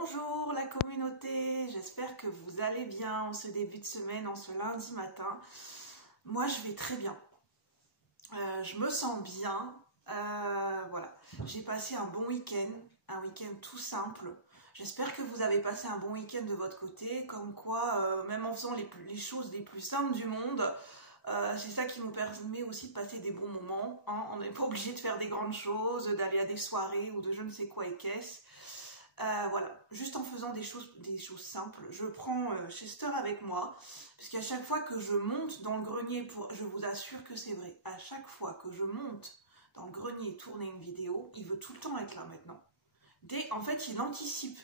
Bonjour la communauté, j'espère que vous allez bien en ce début de semaine, en ce lundi matin. Moi je vais très bien, je me sens bien, voilà. J'ai passé un bon week-end, un week-end tout simple. J'espère que vous avez passé un bon week-end de votre côté, comme quoi même en faisant les choses les plus simples du monde, c'est ça qui nous permet aussi de passer des bons moments, hein. On n'est pas obligé de faire des grandes choses, d'aller à des soirées ou de je ne sais quoi et qu'est-ce. Voilà, juste en faisant des choses simples. Je prends Chester avec moi, parce qu'à chaque fois que je monte dans le grenier, je vous assure que c'est vrai, à chaque fois que je monte dans le grenier et tourner une vidéo, il veut tout le temps être là maintenant. En fait, il anticipe.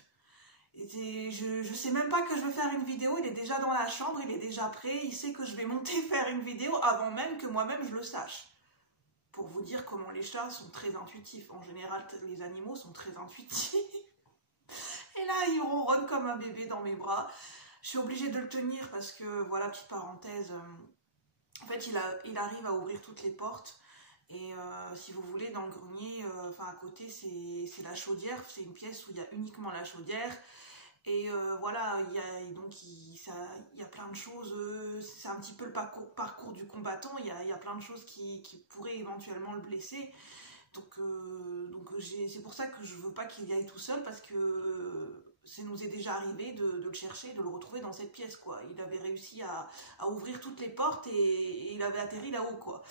Je sais même pas que je vais faire une vidéo, il est déjà dans la chambre, il est déjà prêt, il sait que je vais monter faire une vidéo avant même que moi-même je le sache. Pour vous dire comment les chats sont très intuitifs. En général, les animaux sont très intuitifs. Et là, il ronronne comme un bébé dans mes bras. Je suis obligée de le tenir parce que, voilà, petite parenthèse, en fait, il arrive à ouvrir toutes les portes. Et si vous voulez, dans le grenier, à côté, c'est la chaudière. C'est une pièce où il y a uniquement la chaudière. Et voilà, il y a plein de choses. C'est un petit peu le parcours du combattant. Il y a plein de choses qui pourraient éventuellement le blesser. Donc c'est pour ça que je veux pas qu'il y aille tout seul, parce que ça nous est déjà arrivé de le chercher, de le retrouver dans cette pièce, quoi. Il avait réussi à ouvrir toutes les portes et il avait atterri là-haut, quoi.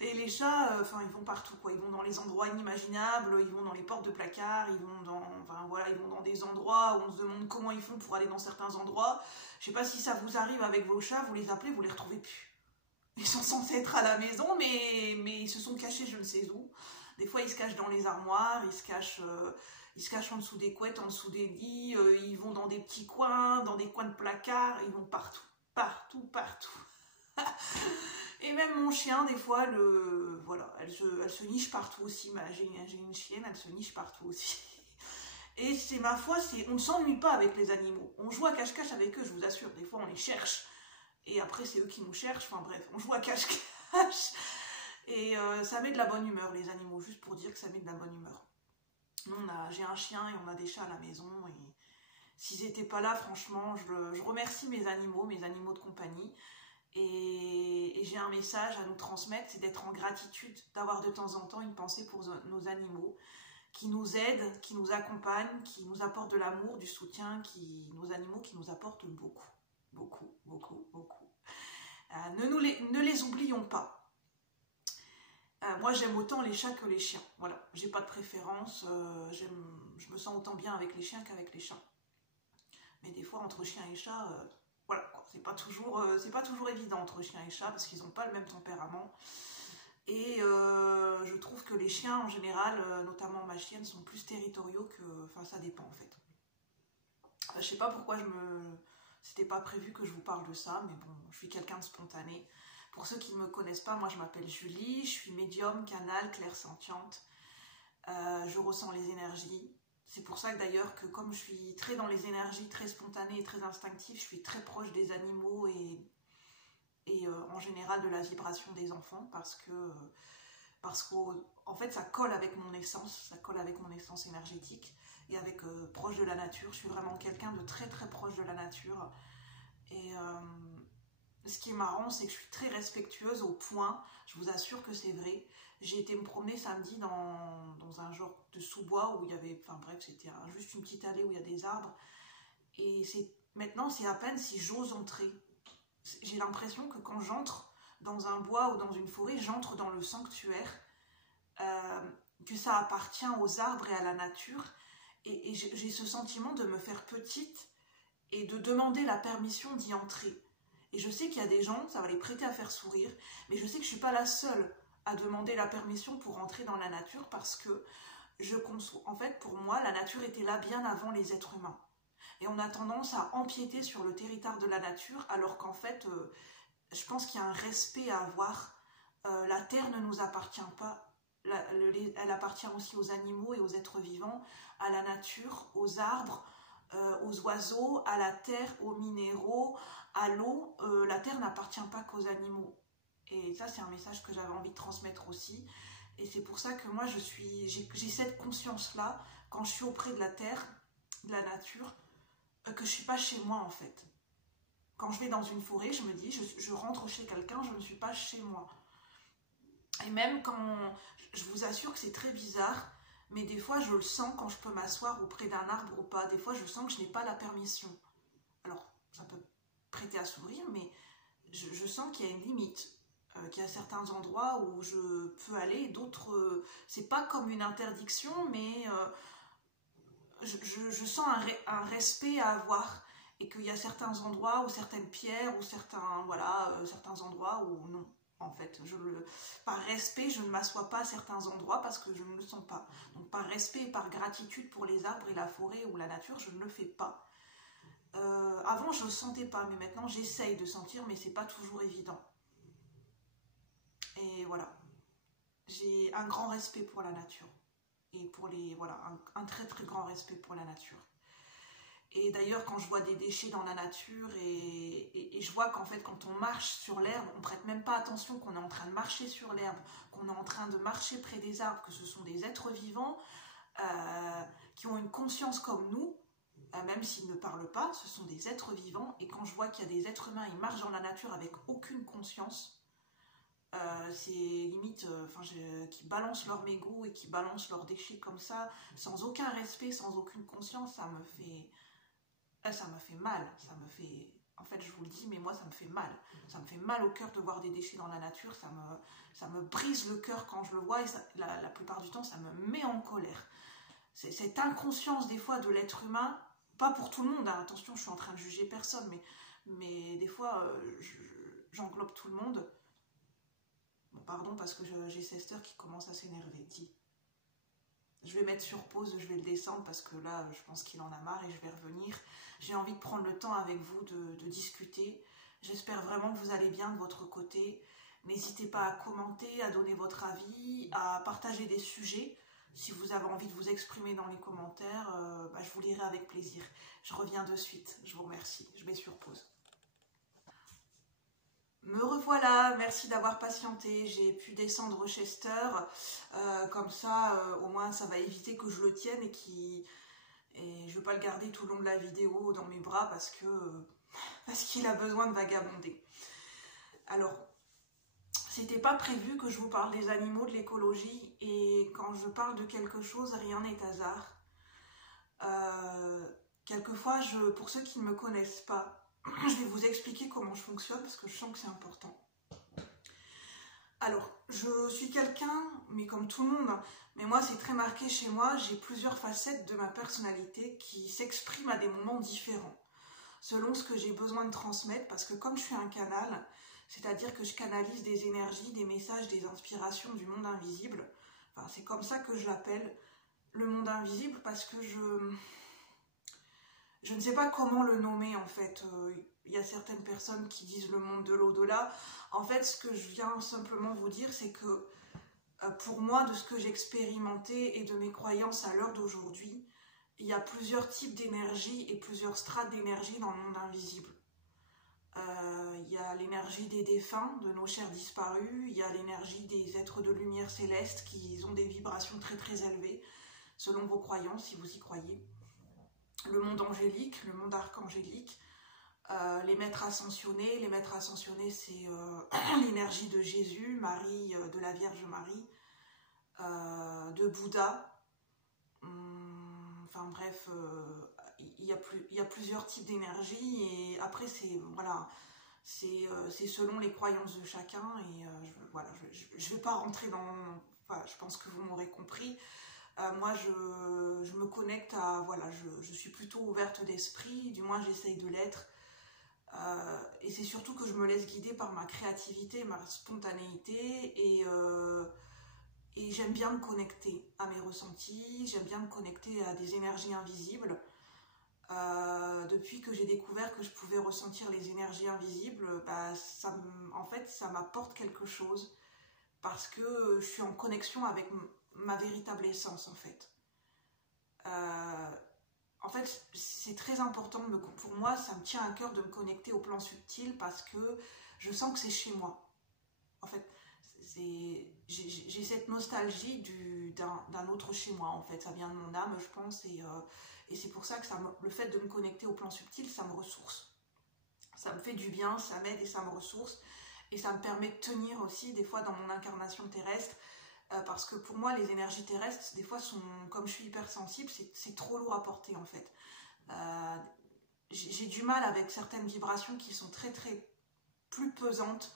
Et les chats, ils vont partout, quoi. Ils vont dans les endroits inimaginables, ils vont dans les portes de placard, ils vont dans des endroits où on se demande comment ils font pour aller dans certains endroits. Je sais pas si ça vous arrive avec vos chats, vous les appelez, vous les retrouvez plus. Ils sont censés être à la maison, mais ils se sont cachés je ne sais où. Des fois, ils se cachent dans les armoires, ils se cachent en dessous des couettes, en dessous des lits, ils vont dans des petits coins, dans des coins de placard, ils vont partout, partout, partout. Et même mon chien, des fois, elle se niche partout aussi. J'ai une chienne, elle se niche partout aussi. Et c'est ma foi, on ne s'ennuie pas avec les animaux. On joue à cache-cache avec eux, je vous assure. Des fois, on les cherche. Et après, c'est eux qui nous cherchent. Enfin bref, on joue à cache-cache. Et ça met de la bonne humeur, les animaux, juste pour dire que ça met de la bonne humeur. J'ai un chien et on a des chats à la maison. Et s'ils n'étaient pas là, franchement, je remercie mes animaux de compagnie. Et j'ai un message à nous transmettre, c'est d'être en gratitude, d'avoir de temps en temps une pensée pour nos animaux, qui nous aident, qui nous accompagnent, qui nous apportent de l'amour, du soutien, nos animaux qui nous apportent beaucoup, beaucoup, beaucoup, beaucoup. Ne les oublions pas. Moi, j'aime autant les chats que les chiens. Voilà, j'ai pas de préférence. Je me sens autant bien avec les chiens qu'avec les chats. Mais des fois, entre chiens et chats, voilà, c'est pas toujours évident entre chiens et chats parce qu'ils n'ont pas le même tempérament. Et je trouve que les chiens, en général, notamment ma chienne, sont plus territoriaux que... Enfin, ça dépend, en fait. Je sais pas pourquoi c'était pas prévu que je vous parle de ça, mais bon, je suis quelqu'un de spontané. Pour ceux qui ne me connaissent pas, moi je m'appelle Julie, je suis médium, canal, clairsentiente. Je ressens les énergies. C'est pour ça que d'ailleurs que comme je suis très dans les énergies, très spontanée et très instinctive, je suis très proche des animaux et en général de la vibration des enfants parce qu'en fait ça colle avec mon essence, énergétique et avec proche de la nature. Je suis vraiment quelqu'un de très très proche de la nature. Et ce qui est marrant, c'est que je suis très respectueuse au point, je vous assure que c'est vrai. J'ai été me promener samedi dans un genre de sous-bois où il y avait, enfin bref, c'était juste une petite allée où il y a des arbres. Et maintenant, c'est à peine si j'ose entrer. J'ai l'impression que quand j'entre dans un bois ou dans une forêt, j'entre dans le sanctuaire, que ça appartient aux arbres et à la nature. Et j'ai ce sentiment de me faire petite et de demander la permission d'y entrer. Et je sais qu'il y a des gens, ça va les prêter à faire sourire, mais je sais que je ne suis pas la seule à demander la permission pour entrer dans la nature parce que en fait, pour moi, la nature était là bien avant les êtres humains. Et on a tendance à empiéter sur le territoire de la nature, alors qu'en fait, je pense qu'il y a un respect à avoir. La terre ne nous appartient pas. Elle appartient aussi aux animaux et aux êtres vivants, à la nature, aux arbres, aux oiseaux, à la terre, aux minéraux, à l'eau. La terre n'appartient pas qu'aux animaux. Et ça, c'est un message que j'avais envie de transmettre aussi. Et c'est pour ça que moi, j'ai cette conscience-là quand je suis auprès de la terre. de la nature que je suis pas chez moi en fait. Quand je vais dans une forêt, je me dis, je rentre chez quelqu'un, je ne suis pas chez moi. Et même quand, je vous assure que c'est très bizarre, mais des fois je le sens quand je peux m'asseoir auprès d'un arbre ou pas. Des fois je sens que je n'ai pas la permission. Alors, ça peut prêter à sourire, mais je sens qu'il y a une limite. Qu'il y a certains endroits où je peux aller, d'autres, c'est pas comme une interdiction, mais je sens un respect à avoir. Et qu'il y a certains endroits ou certaines pierres ou certains, voilà, certains endroits où non. En fait, par respect, je ne m'assois pas à certains endroits parce que je ne le sens pas. Donc par respect et par gratitude pour les arbres et la forêt ou la nature, je ne le fais pas. Avant, je ne le sentais pas, mais maintenant, j'essaye de sentir, mais c'est pas toujours évident. Et voilà, j'ai un grand respect pour la nature. Et pour les, voilà, un très très grand respect pour la nature. Et d'ailleurs, quand je vois des déchets dans la nature et je vois qu'en fait, quand on marche sur l'herbe, on ne prête même pas attention qu'on est en train de marcher sur l'herbe, qu'on est en train de marcher près des arbres, que ce sont des êtres vivants qui ont une conscience comme nous, même s'ils ne parlent pas, ce sont des êtres vivants. Et quand je vois qu'il y a des êtres humains, ils marchent dans la nature avec aucune conscience, c'est limite qui balancent leurs mégots et qui balancent leurs déchets comme ça, sans aucun respect, sans aucune conscience, ça me fait mal, en fait je vous le dis, mais moi ça me fait mal au cœur de voir des déchets dans la nature, ça me brise le cœur quand je le vois et la plupart du temps ça me met en colère. Cette inconscience des fois de l'être humain, pas pour tout le monde, hein, attention, je suis en train de juger personne, mais des fois j'englobe tout le monde. Bon, pardon, parce que j'ai Sester qui commence à s'énerver. Je vais mettre sur pause, je vais le descendre parce que là, je pense qu'il en a marre et je vais revenir. J'ai envie de prendre le temps avec vous de discuter. J'espère vraiment que vous allez bien de votre côté. N'hésitez pas à commenter, à donner votre avis, à partager des sujets. Si vous avez envie de vous exprimer dans les commentaires, je vous lirai avec plaisir. Je reviens de suite. Je vous remercie. Je mets sur pause. Me revoilà, merci d'avoir patienté, j'ai pu descendre Chester, comme ça au moins ça va éviter que je le tienne et je ne veux pas le garder tout le long de la vidéo dans mes bras parce qu'il a besoin de vagabonder. Alors, c'était pas prévu que je vous parle des animaux, de l'écologie, et quand je parle de quelque chose, rien n'est hasard. Quelquefois, pour ceux qui ne me connaissent pas, je vais vous expliquer comment je fonctionne parce que je sens que c'est important. Alors, je suis quelqu'un, mais comme tout le monde, mais moi c'est très marqué chez moi, j'ai plusieurs facettes de ma personnalité qui s'expriment à des moments différents, selon ce que j'ai besoin de transmettre, parce que comme je suis un canal, c'est-à-dire que je canalise des énergies, des messages, des inspirations du monde invisible, enfin, c'est comme ça que je l'appelle, le monde invisible, parce que je ne sais pas comment le nommer en fait. Il y a certaines personnes qui disent le monde de l'au-delà. En fait, ce que je viens simplement vous dire, c'est que pour moi, de ce que j'ai expérimenté et de mes croyances à l'heure d'aujourd'hui, il y a plusieurs types d'énergie et plusieurs strates d'énergie dans le monde invisible. Il y a l'énergie des défunts, de nos chers disparus. Il y a l'énergie des êtres de lumière céleste qui ont des vibrations très très élevées, selon vos croyances, si vous y croyez. Le monde angélique, le monde archangélique, les maîtres ascensionnés. Les maîtres ascensionnés, c'est l'énergie de Jésus, Marie, de la Vierge Marie, de Bouddha. Enfin bref, il y a plusieurs types d'énergie et après c'est voilà, c'est selon les croyances de chacun et voilà, je vais pas rentrer dans, voilà, je pense que vous m'aurez compris. Moi, je me connecte à, voilà, je suis plutôt ouverte d'esprit, du moins j'essaye de l'être. Et c'est surtout que je me laisse guider par ma créativité, ma spontanéité et j'aime bien me connecter à mes ressentis, j'aime bien me connecter à des énergies invisibles. Depuis que j'ai découvert que je pouvais ressentir les énergies invisibles, en fait, ça m'apporte quelque chose parce que je suis en connexion avec ma véritable essence en fait. En fait, c'est très important, pour moi, ça me tient à cœur de me connecter au plan subtil parce que je sens que c'est chez moi. En fait, j'ai cette nostalgie d'un autre chez moi, en fait. Ça vient de mon âme, je pense, et Et c'est pour ça que le fait de me connecter au plan subtil, ça me ressource. Ça me fait du bien, ça m'aide et ça me ressource. Et ça me permet de tenir aussi des fois dans mon incarnation terrestre. Parce que pour moi, les énergies terrestres, des fois, comme je suis hypersensible, c'est trop lourd à porter en fait. J'ai du mal avec certaines vibrations qui sont très très plus pesantes,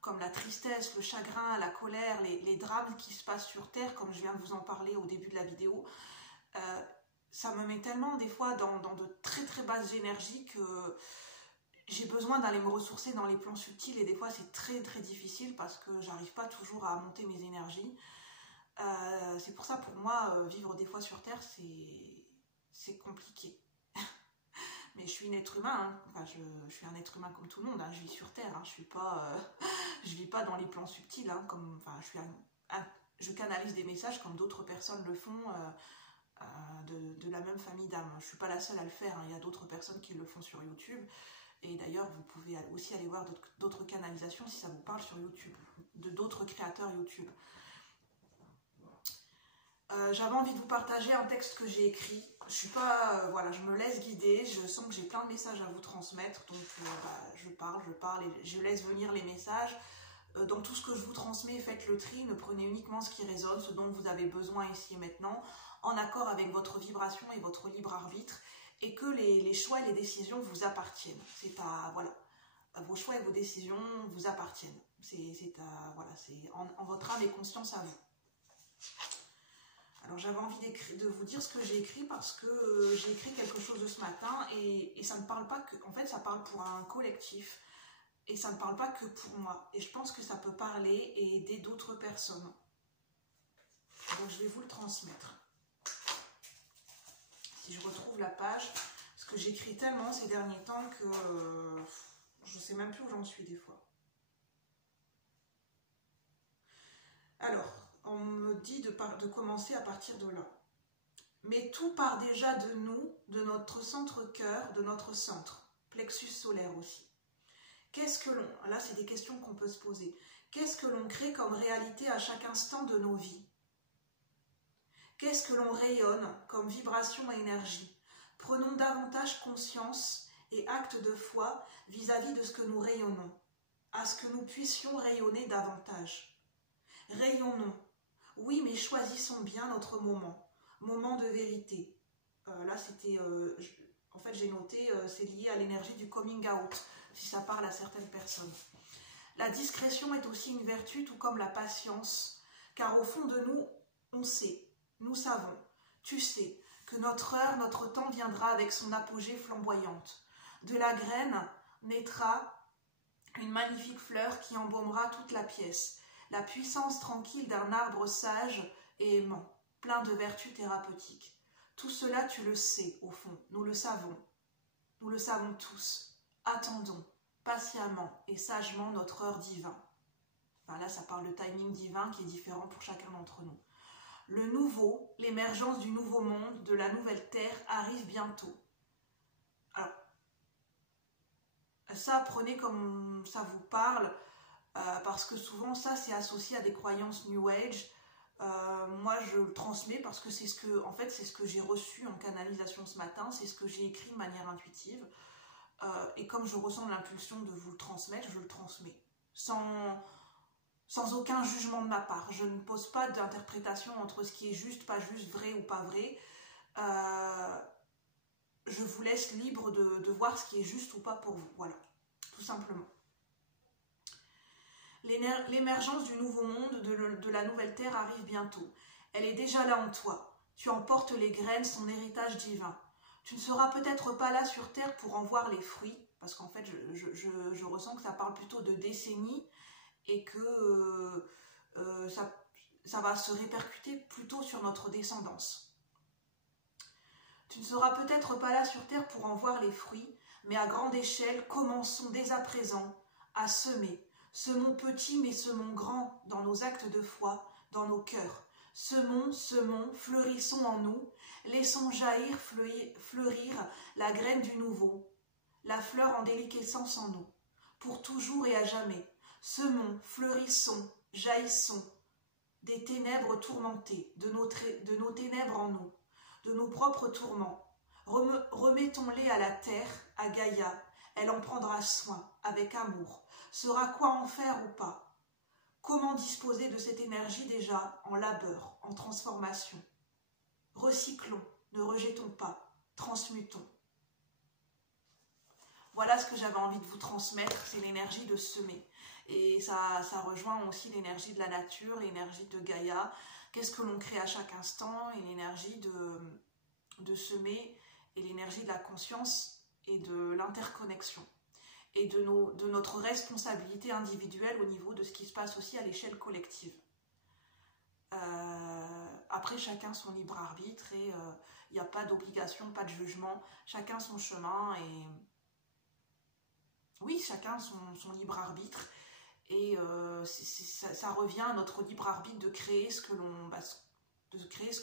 comme la tristesse, le chagrin, la colère, les drames qui se passent sur Terre, comme je viens de vous en parler au début de la vidéo. Ça me met tellement des fois dans de très très basses énergies que j'ai besoin d'aller me ressourcer dans les plans subtils et des fois c'est très très difficile parce que j'arrive pas toujours à monter mes énergies. C'est pour ça pour moi vivre des fois sur Terre c'est compliqué. Mais je suis une être humain, hein. Enfin, je suis un être humain comme tout le monde, hein. Je vis sur Terre, hein. Je vis pas dans les plans subtils, hein, enfin, je canalise des messages comme d'autres personnes le font de la même famille d'âmes. Je suis pas la seule à le faire, hein. Il y a d'autres personnes qui le font sur YouTube. Et d'ailleurs, vous pouvez aussi aller voir d'autres canalisations si ça vous parle sur YouTube, de d'autres créateurs YouTube. J'avais envie de vous partager un texte que j'ai écrit. Je suis pas, voilà, je me laisse guider. Je sens que j'ai plein de messages à vous transmettre, donc je parle et je laisse venir les messages. Dans tout ce que je vous transmets, faites le tri. Ne prenez uniquement ce qui résonne, ce dont vous avez besoin ici et maintenant, en accord avec votre vibration et votre libre arbitre, et que les choix et les décisions vous appartiennent. C'est pas, voilà, vos choix et vos décisions vous appartiennent. Voilà, c'est en votre âme et conscience à vous. Alors j'avais envie de vous dire ce que j'ai écrit parce que j'ai écrit quelque chose de ce matin et ça ne parle pas que, en fait ça parle pour un collectif et ça ne parle pas que pour moi. Et je pense que ça peut parler et aider d'autres personnes. Donc je vais vous le transmettre. Si je retrouve la page, parce que j'écris tellement ces derniers temps que je ne sais même plus où j'en suis des fois. Alors, on me dit de commencer à partir de là. Mais tout part déjà de nous, de notre centre-cœur, de notre centre, plexus solaire aussi. Qu'est-ce que l'on... Là, c'est des questions qu'on peut se poser. Qu'est-ce que l'on crée comme réalité à chaque instant de nos vies? Qu'est-ce que l'on rayonne comme vibration et énergie? Prenons davantage conscience et acte de foi vis-à-vis de ce que nous rayonnons, à ce que nous puissions rayonner davantage. Rayonnons. Oui, mais choisissons bien notre moment. Moment de vérité. Là, c'était... en fait, j'ai noté, c'est lié à l'énergie du coming out, si ça parle à certaines personnes. La discrétion est aussi une vertu, tout comme la patience, car au fond de nous, on sait, nous savons, tu sais, que notre heure, notre temps viendra avec son apogée flamboyante. De la graine naîtra une magnifique fleur qui embaumera toute la pièce. La puissance tranquille d'un arbre sage et aimant, plein de vertus thérapeutiques. Tout cela, tu le sais, au fond, nous le savons tous. Attendons patiemment et sagement notre heure divine. Enfin, là, ça parle de timing divin qui est différent pour chacun d'entre nous. Le nouveau, l'émergence du nouveau monde, de la nouvelle terre, arrive bientôt. Alors, ça, prenez comme ça vous parle, parce que souvent ça c'est associé à des croyances New Age. Moi je le transmets parce que c'est ce que j'ai reçu en canalisation ce matin, c'est ce que j'ai écrit de manière intuitive, et comme je ressens l'impulsion de vous le transmettre, je le transmets sans aucun jugement de ma part. Je ne pose pas d'interprétation entre ce qui est juste, pas juste, vrai ou pas vrai. Je vous laisse libre de voir ce qui est juste ou pas pour vous, voilà, tout simplement. L'émergence du nouveau monde, de la nouvelle terre arrive bientôt. Elle est déjà là en toi. Tu en portes les graines, son héritage divin. Tu ne seras peut-être pas là sur terre pour en voir les fruits, parce qu'en fait, je ressens que ça parle plutôt de décennies et que ça va se répercuter plutôt sur notre descendance. Tu ne seras peut-être pas là sur terre pour en voir les fruits, mais à grande échelle, commençons dès à présent à semer. Semons petit mais semons grand dans nos actes de foi, dans nos cœurs. Semons, fleurissons en nous, laissons jaillir, fleurir la graine du nouveau, la fleur en déliquescence en nous, pour toujours et à jamais. Semons, fleurissons, jaillissons des ténèbres tourmentées, de nos ténèbres en nous, de nos propres tourments. Remettons-les à la terre, à Gaïa. Elle en prendra soin, avec amour. Saura quoi en faire ou pas. Comment disposer de cette énergie déjà en labeur, en transformation. Recyclons, ne rejetons pas, transmutons. Voilà ce que j'avais envie de vous transmettre, c'est l'énergie de semer. Et ça rejoint aussi l'énergie de la nature, l'énergie de Gaïa. Qu'est-ce que l'on crée à chaque instant et l'énergie de semer et l'énergie de la conscience et de l'interconnexion. Et de notre responsabilité individuelle au niveau de ce qui se passe aussi à l'échelle collective. Après, chacun son libre arbitre et il n'y a pas d'obligation, pas de jugement. Chacun son chemin et... Oui, chacun son libre arbitre. Et ça revient à notre libre arbitre de créer ce que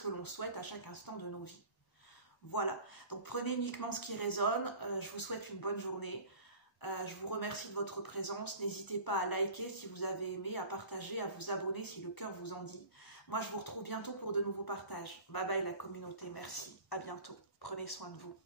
l'on souhaite à chaque instant de nos vies. Voilà, donc prenez uniquement ce qui résonne. Je vous souhaite une bonne journée. Je vous remercie de votre présence. N'hésitez pas à liker si vous avez aimé, à partager, à vous abonner si le cœur vous en dit. Moi, je vous retrouve bientôt pour de nouveaux partages. Bye bye la communauté, merci. À bientôt. Prenez soin de vous.